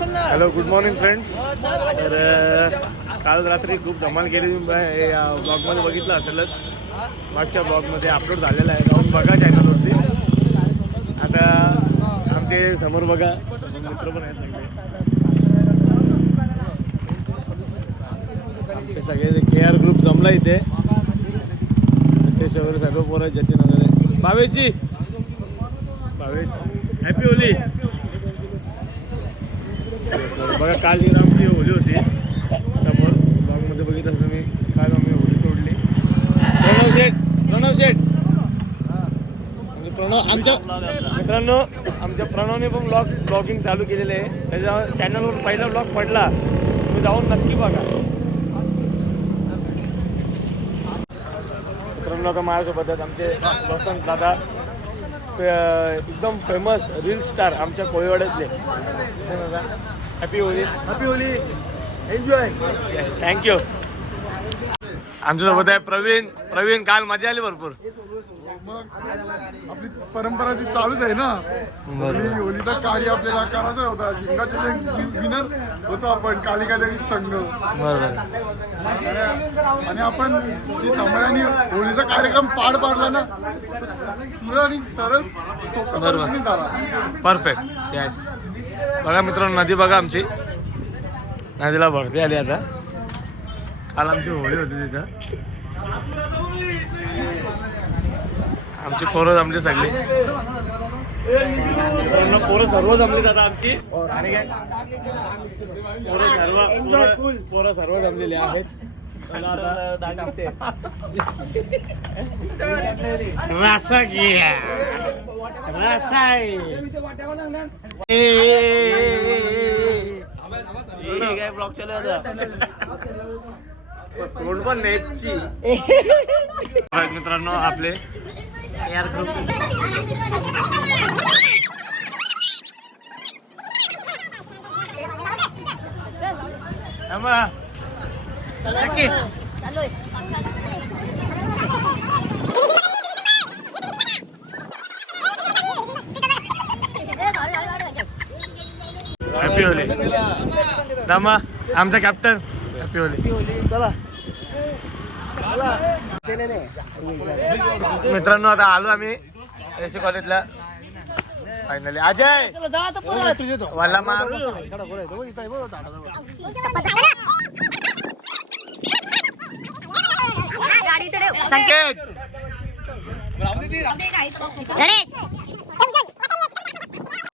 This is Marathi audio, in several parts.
Hello good morning friends. तर काल रात्री खूप धमाल केली. या ब्लॉगमध्ये बघितलं असेलच, मागच्या ब्लॉगमध्ये अपलोड झालेला आहे, जाऊन बघा चॅनलवरती. आता आमचे समोर बघा मित्र पण आहेत सगळे, आमचे सगळे KR ग्रुप जमला इथे. नितेश वगैरे सर्व पोरं, जतीन वगैरे. भावेशजी, भावेश हॅपी होली. बघा काल जी आमची होली होती समोर ब्लॉगमध्ये बघितलं तुम्ही. काल आम्ही होली तोडली. प्रणव शेठ म्हणजे प्रणव आमच्या मित्रांनो, आमच्या प्रणवने पण ब्लॉगिंग चालू केलेले आहे. त्याच्या चॅनलवर पहिला ब्लॉग पडला, तुम्ही जाऊन नक्की बघा. मित्रांनो आता माझ्यासोबत आहेत आमचे वसंत दादा, एकदम फेमस रील स्टार आमच्या कोळीवाड्यातले. Happy Holi. Happy Holi, enjoy. Thank you. आमच्यासोबत आहे प्रवीण. काल मजा आली भरपूर. आपली परंपरा ती चालूच आहे ना. होलीचा कार्य आपल्याला करायचा होता. शिंगाचे विनर होतो आपण, कालिका देवी संघ. आणि आपण जी समाजाने होलीचा कार्यक्रम पार पाडला ना, सुर आणि सरळ सोपा झाला. परफेक्ट. यस. बघा मित्रांनो, नदी बघा आमची. नदीला भरती आली आता. काल आमची होळी होती तिथं. आमची पोरं जमली सगळी. पोरं सर्व जमली आता आमची. आणि काय पोरं सर्व जमलेले आहेत. रसा घ्या, रसा काय ब्लॉग चालू होता. तोंड पण नेटची. मित्रांनो आपले KR ग्रुप. हॅपी होली दामा, आमचा कॅप्टन. Happy Holy. चला मित्रांनो आता आलो आम्ही SC कॉलेजला फायनली. अजय वाला संकेत.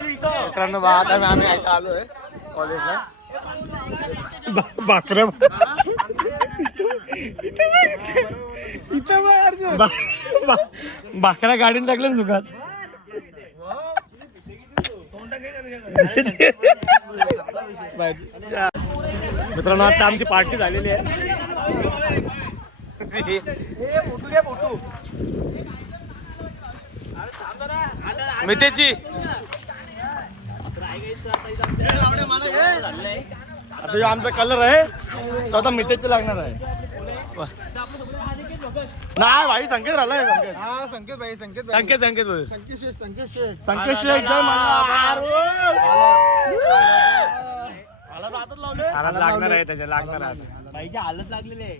मित्रांनो आता आम्ही आलोय कॉलेजला. बाकऱ्या बाकऱ्या गाडीने टाकल्या सुखात. मित्रांनो आता आमची पार्टी झालेली आहे. मितेची आता जो आमचा कलर आहे तो आता मितेचे लागणार आहे. नाही भाई, संकेत राहिलाय. संकेत भाई, संकेत शेख लागणार आहे. त्याच्या लागणार आहे. हालत लागलेली आहे.